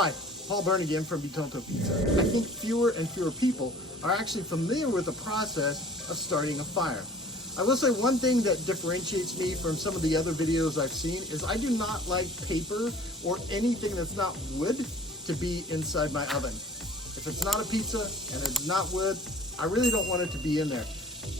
Hi, Paul Byrne again from Bitonto Pizza. I think fewer and fewer people are actually familiar with the process of starting a fire. I will say one thing that differentiates me from some of the other videos I've seen is I do not like paper or anything that's not wood to be inside my oven. If it's not a pizza and it's not wood, I really don't want it to be in there.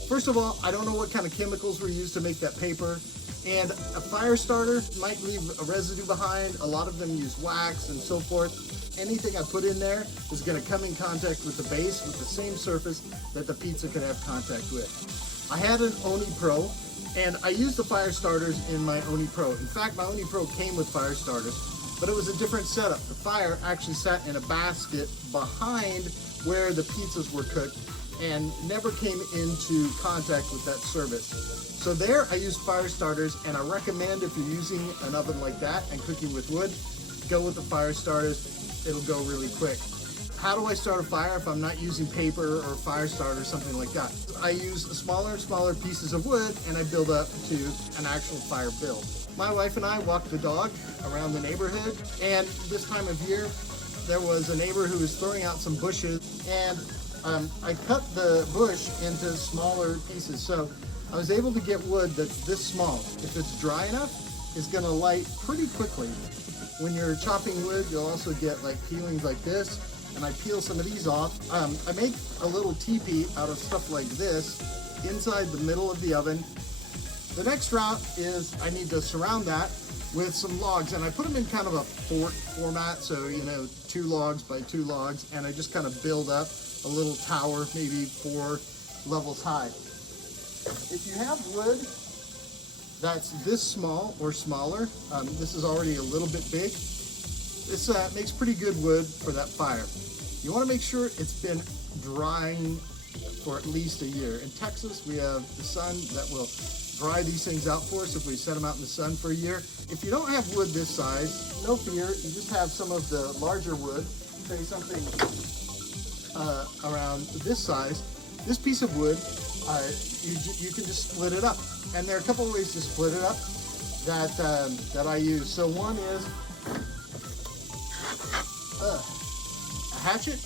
First of all, I don't know what kind of chemicals were used to make that paper, and a fire starter might leave a residue behind. A lot of them use wax and so forth. Anything I put in there is going to come in contact with the base with the same surface that the pizza could have contact with. I had an Oni Pro, and I used the fire starters in my Oni Pro. In fact, my Oni Pro came with fire starters, but it was a different setup. The fire actually sat in a basket behind where the pizzas were cooked and never came into contact with that surface. So there I used fire starters, and I recommend if you're using an oven like that and cooking with wood, go with the fire starters. It'll go really quick. How do I start a fire if I'm not using paper or fire starter or something like that? I use smaller and smaller pieces of wood, and I build up to an actual fire build. My wife and I walked the dog around the neighborhood, and this time of year there was a neighbor who was throwing out some bushes, and I cut the bush into smaller pieces. So I was able to get wood that's this small. If it's dry enough, it's gonna light pretty quickly. When you're chopping wood, you'll also get like peelings like this, and I peel some of these off. I make a little teepee out of stuff like this inside the middle of the oven. The next route is I need to surround that with some logs, and I put them in kind of a fort format, so 2 logs by 2 logs, and I just kind of build up a little tower, maybe 4 levels high. If you have wood that's this small or smaller, this is already a little bit big, this makes pretty good wood for that fire. You want to make sure it's been drying for at least a year. In Texas, we have the sun that will dry these things out for us if we set them out in the sun for a year. If you don't have wood this size, no fear, you just have some of the larger wood, say something around this size. This piece of wood, you can just split it up. And there are a couple of ways to split it up that I use. So one is a hatchet.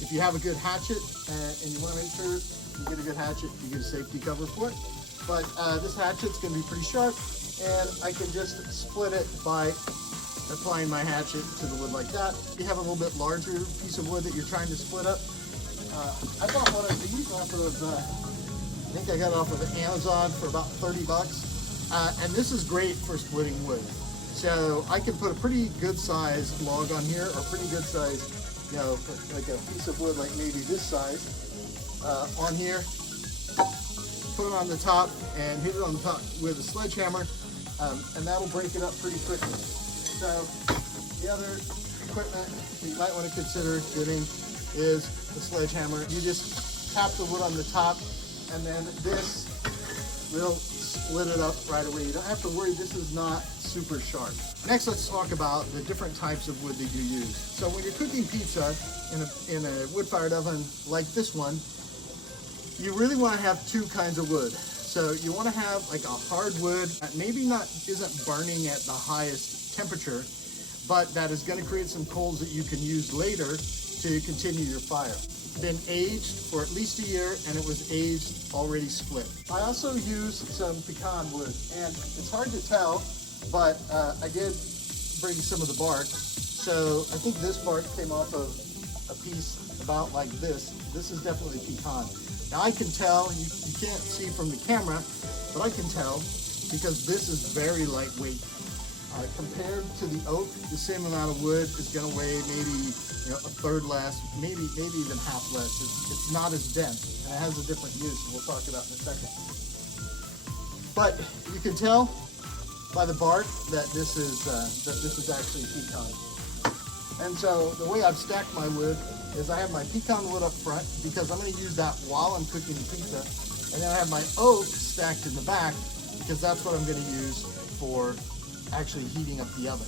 If you have a good hatchet and you want to make sure you get a good hatchet, you get a safety cover for it. But this hatchet's going to be pretty sharp, and I can just split it by applying my hatchet to the wood like that. If you have a little bit larger piece of wood that you're trying to split up, I bought one of these off of, I think I got it off of Amazon for about 30 bucks. And this is great for splitting wood. So I can put a pretty good size log on here, or pretty good size, like a piece of wood like maybe this size on here. Put it on the top and hit it on the top with a sledgehammer, and that'll break it up pretty quickly. So the other equipment that you might want to consider getting is the sledgehammer. You just tap the wood on the top, and then this will split it up right away. You don't have to worry, this is not super sharp. Next, let's talk about the different types of wood that you use. So when you're cooking pizza in a wood-fired oven like this one, you really want to have 2 kinds of wood. So you want to have like a hardwood that maybe isn't burning at the highest temperature, but that is going to create some coals that you can use later to continue your fire. Been aged for at least a year, and it was aged already split. I also used some pecan wood, and it's hard to tell, but I did bring some of the bark. So I think this bark came off of a piece about like this. This is definitely pecan. Now I can tell, you can't see from the camera, but I can tell because this is very lightweight. Compared to the oak, the same amount of wood is going to weigh maybe a third less, maybe even half less. It's not as dense, and it has a different use, and we'll talk about in a second. But you can tell by the bark that this is actually pecan. And so the way I've stacked my wood is I have my pecan wood up front because I'm going to use that while I'm cooking the pizza, and then I have my oak stacked in the back because that's what I'm going to use for actually heating up the oven.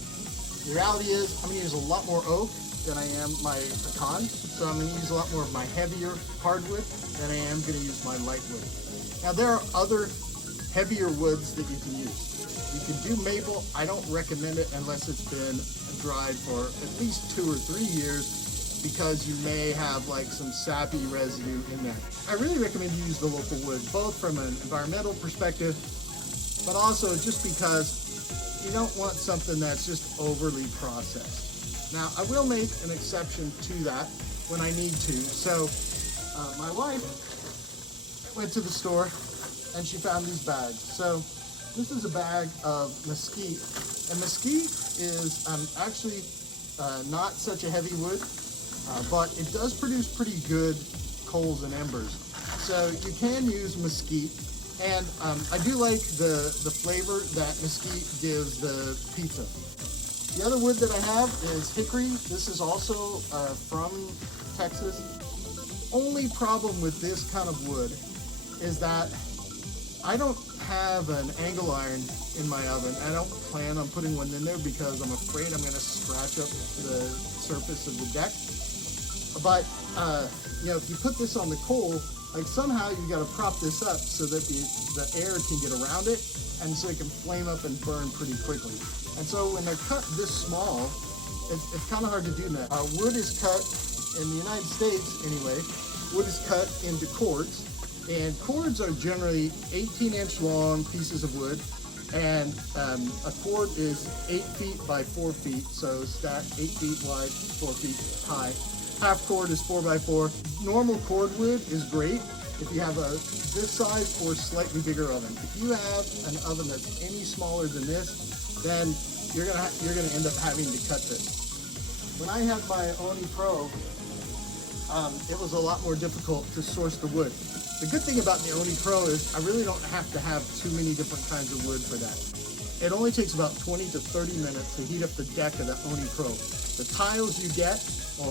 The reality is I'm going to use a lot more oak than I am my pecan, so I'm going to use a lot more of my heavier hardwood than I am going to use my light wood. Now there are other heavier woods that you can use. You can do maple. I don't recommend it unless it's been dried for at least 2 or 3 years, because you may have like some sappy residue in there. I really recommend you use the local wood, both from an environmental perspective, but also just because you don't want something that's just overly processed. Now, I will make an exception to that when I need to. So my wife went to the store and she found these bags. So this is a bag of mesquite, and mesquite is actually not such a heavy wood, but it does produce pretty good coals and embers. So you can use mesquite, and I do like the flavor that mesquite gives the pizza. The other wood that I have is hickory. This is also from Texas. Only problem with this kind of wood is that I don't have an angle iron in my oven. I don't plan on putting one in there because I'm afraid I'm going to scratch up the surface of the deck. But you know, if you put this on the coal, like somehow you've got to prop this up so that the air can get around it, and so it can flame up and burn pretty quickly. And so when they're cut this small, it's kind of hard to do that. Wood is cut, in the United States anyway, wood is cut into cords, and cords are generally 18-inch long pieces of wood, and a cord is 8 feet by 4 feet, so stacked 8 feet wide, 4 feet high. Half cord is 4 by 4. Normal cord wood is great if you have this size or slightly bigger oven. If you have an oven that's any smaller than this, then you're gonna end up having to cut this. When I had my Oni Pro, it was a lot more difficult to source the wood. The good thing about the Oni Pro is I really don't have to have too many different kinds of wood for that. It only takes about 20 to 30 minutes to heat up the deck of the Oni Pro. The tiles you get,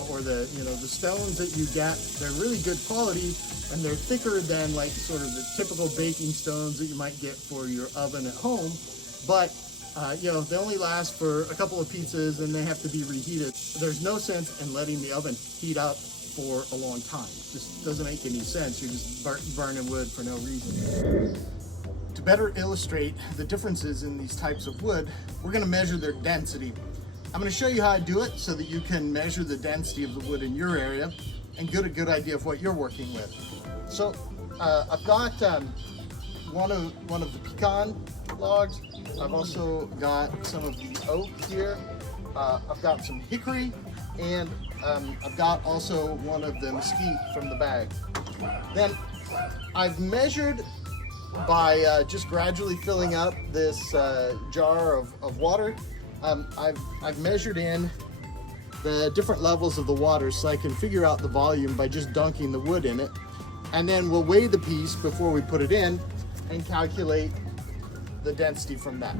or the stones that you get, they're really good quality, and they're thicker than like sort of the typical baking stones that you might get for your oven at home. But you know, they only last for a couple of pizzas and they have to be reheated. There's no sense in letting the oven heat up for a long time. It just doesn't make any sense. You're just burning wood for no reason. To better illustrate the differences in these types of wood, we're going to measure their density. I'm going to show you how I do it so that you can measure the density of the wood in your area and get a good idea of what you're working with. So I've got one of the pecan logs. I've also got some of the oak here. I've got some hickory, and I've got also one of the mesquite from the bag. Then I've measured by just gradually filling up this jar of water. I've measured in the different levels of the water so I can figure out the volume by just dunking the wood in it. And then we'll weigh the piece before we put it in and calculate the density from that.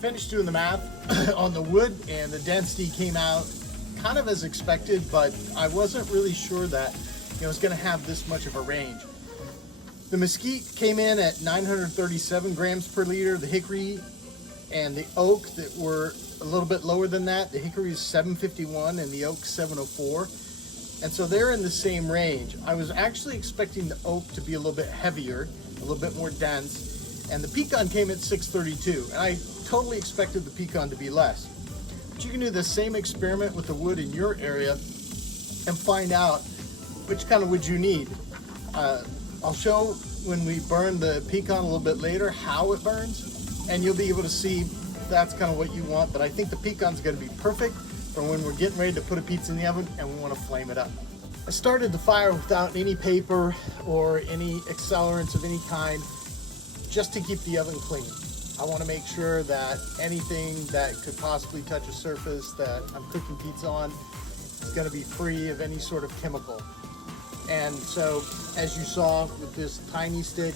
Finished doing the math on the wood, and the density came out kind of as expected, but I wasn't really sure that it was going to have this much of a range. The mesquite came in at 937 grams per liter. The hickory and the oak that were a little bit lower than that. The hickory is 751 and the oak 704. And so they're in the same range. I was actually expecting the oak to be a little bit heavier, a little bit more dense, and the pecan came at 632. And I totally expected the pecan to be less. But you can do the same experiment with the wood in your area and find out which kind of wood you need. I'll show when we burn the pecan a little bit later how it burns, and you'll be able to see if that's kind of what you want. But I think the pecan's going to be perfect for when we're getting ready to put a pizza in the oven and we want to flame it up. I started the fire without any paper or any accelerants of any kind, just to keep the oven clean. I want to make sure that anything that could possibly touch a surface that I'm cooking pizza on is going to be free of any sort of chemical. And so, as you saw with this tiny stick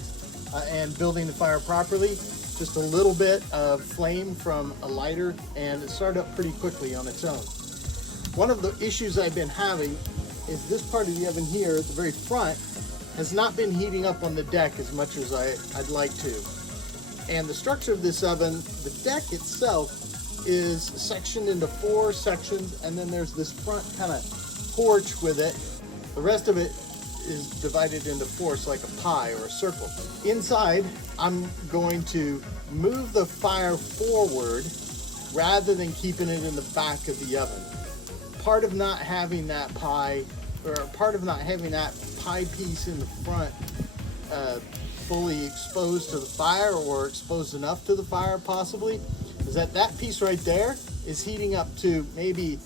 and building the fire properly, just a little bit of flame from a lighter, and it started up pretty quickly on its own. One of the issues I've been having is this part of the oven here at the very front has not been heating up on the deck as much as I'd like to. And the structure of this oven, the deck itself is sectioned into 4 sections, and then there's this front kind of porch with it. The rest of it is divided into 4, so like a pie or a circle. Inside, I'm going to move the fire forward rather than keeping it in the back of the oven. Part of not having that pie, or part of not having that pie piece in the front fully exposed to the fire, or exposed enough to the fire possibly, is that piece right there is heating up to maybe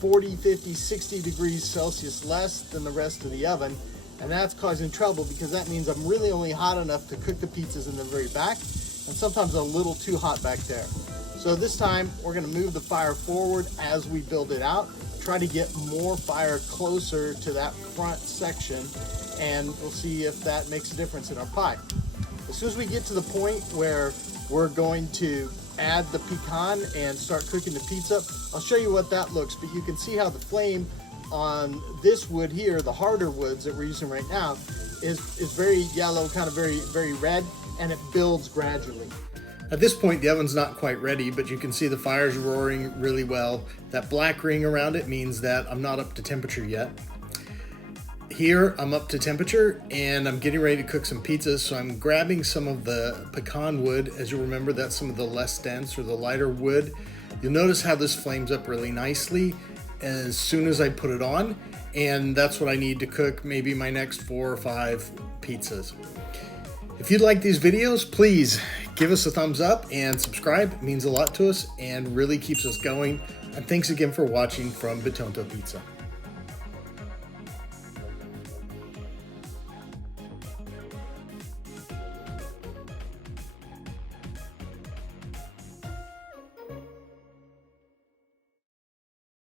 40, 50, 60 degrees Celsius less than the rest of the oven. And that's causing trouble because that means I'm really only hot enough to cook the pizzas in the very back, and sometimes a little too hot back there. So this time we're gonna move the fire forward as we build it out, try to get more fire closer to that front section, and we'll see if that makes a difference in our pie. As soon as we get to the point where we're going to add the pecan and start cooking the pizza, I'll show you what that looks, but you can see how the flame on this wood here, the harder woods that we're using right now, is very yellow, kind of very red, and it builds gradually. At this point, the oven's not quite ready, but you can see the fire's roaring really well. That black ring around it means that I'm not up to temperature yet. Here, I'm up to temperature, and I'm getting ready to cook some pizzas, so I'm grabbing some of the pecan wood. As you'll remember, that's some of the less dense or the lighter wood. You'll notice how this flames up really nicely as soon as I put it on, and that's what I need to cook maybe my next 4 or 5 pizzas. If you like these videos, please give us a thumbs up and subscribe. It means a lot to us and really keeps us going. And thanks again for watching from Bitonto Pizza.